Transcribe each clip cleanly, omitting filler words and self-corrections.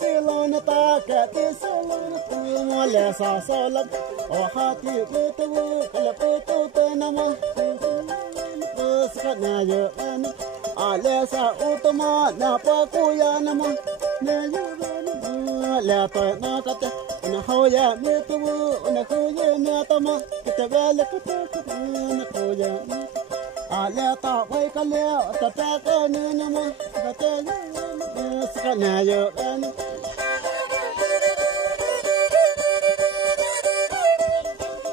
silona ta ka ti silona tu mo le sa so la o ha ti ku tu la pu tu te na ma ska na yo an a le sa u to ma na pa ku ya na ma ne yo le pa na ka te na ho ya me tu na ho ya me ta ma te ga le ku tu na ho ya a le ta wai ka le ta ta ka ne na ma ka te ska na yo an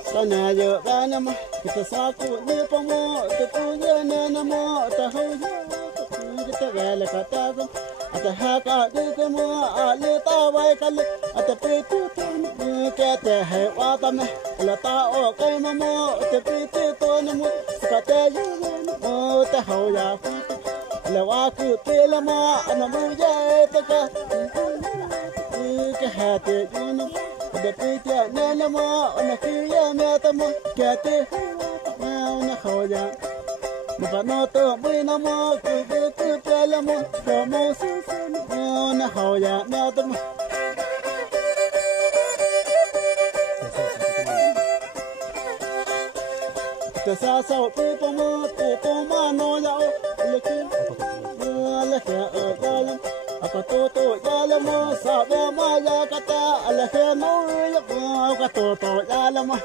ska na yo an ma kita sa ku ni pa mo te ku ya na mo ta ho ya te ga le ka ta ko ata ha ka de ko mo a le ta wai ka le ata pe tu ke te he wa ta me la ta o ka mo mo te pe tu to na mo ska te yu mo te ho ya ku le wa ku te la ma na mo ya te ka ke ha te yu no de pe te na la mo na ki ya me ta mo ke te na ho ya mà nó to mới nó mò cứ chơi là mò có mò xinh xinh nó hậu ya nó tâm từ xa sau từ to mà nó dạo lịch ở đây lắm apa to ya là mò sao mà ya kata là khe nó ya ka to ya là mò